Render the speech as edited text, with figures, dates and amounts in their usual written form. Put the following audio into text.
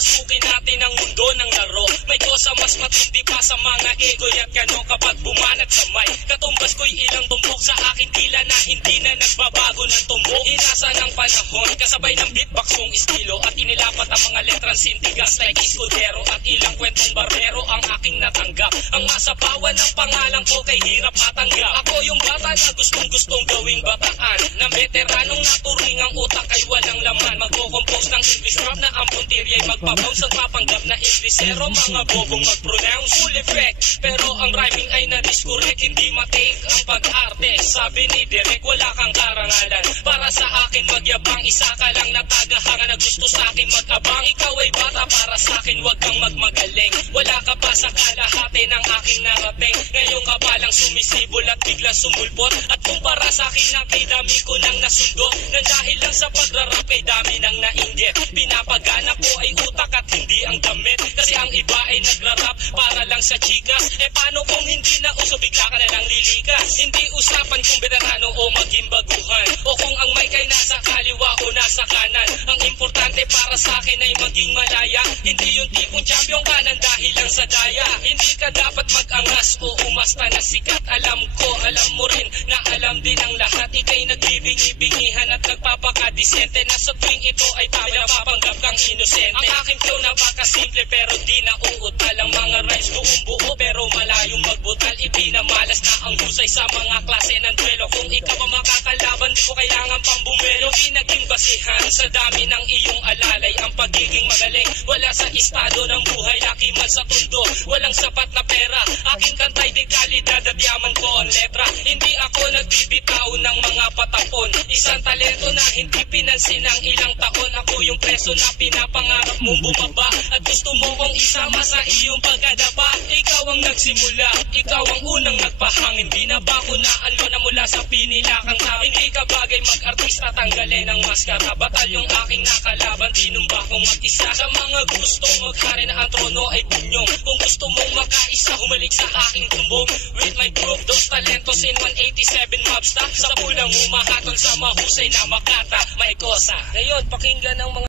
Papasukin natin ang mundo ng laro. May kosa mas matindi pa sa mga ego'y at gano kapag bumanat sa mic. Katumbas ko'y ilang tumbok sa aking tila na hindi na nagbabago ng tumbok. Inasa ng panahon, kasabay ng beatbox kong estilo at inilapat ang mga letrang sintigas like Escudero at ilang kwentong barbero ang aking natanggap. Ang masapawan ng pangalan ko kay hirap matanggap. Ako yung bata na gustong gawing bataan, na veteranong naturing ang utak ay walang laman. Magko-compose ng English rap na ang puntirya'y magpabounce at mapanggap na Inglesero. Mga bobong mag-pronounce full effect, pero ang rhyming ay na-discorrect. Hindi matake ang pag-arte, sabi ni Derek wala kang karangalan. Para sa akin magyabang, isa ka lang na tagahanga na gusto sa akin mag-abang. Ikaw ay bata, para sa akin wag kang magmagaling. Wala ka pa sa kalahati ng aking narating. Ngayon ka pa lang sumisibol at bigla sumulpot. At kumpara sa akin na kay dami ko nang nasundo, na dahil lang sa pagrarap kay dami nang nainggit. Pinapagana ko ay utak at hindi ang damit, kasi ang iba ay nagrarap para lang sa chikas. Paano kung hindi na uso, bigla ka na lang lilikas. Hindi usapan kung veterano o maging baguhan, o kung ang mic ay nasa kaliwa o nasa kanan. Ang importante para sa akin ay maging malaya. Hindi yung tipong champion ka nang dahil lang sa daya. Hindi ka dapat mag-angas o umasta na sikat. Alam ko, alam mo rin na alam din ang lahat. Ika'y nagbibingi-bingihan at nagpapakadisente, na sa tuwing ito ay tabi na papanggap kang inosente. Ang aking flow napakasimple pero di na uutal. Ang mga rhymes buong buo pero malayong magbutal. Ipinamalas na ang husay sa mga klase ng duelo. Kung ikaw ang makakalaban, di ko kailangan pang bumelo. Di naging basihan sa dami ng iyong alalay ang pagiging magaling. Wala sa estado ng buhay, laki man sa tundo, walang sapat na pera. Aking kantay di kalidad at yaman ko ang letra. Hindi ako nagbibitaw ng mga patapon, isang talento na hindi pinansin ng ilang taon. Ako yung preso na pinapangarap mong bumaba, at gusto mo kong isama sa iyong pagkadapa. Ikaw ang nagsimula, ikaw ang unang nagpahangin. Di na ba kunaan mo na mula sa pinilakang tao? Hindi ka bagay mag-artista, tanggalin ang maskara. Batalyong aking nakalaban, tinumba kong mag-isa. Sa mga gustong maghari na ang trono ay bunyong. Kung gusto mong makaisa, humalik sa aking tumbong. With my group, those talentos in 187 mobsta, sa pulang humahatol sa mahusay na makata. May kosa. Ngayon, pakinggan ang mga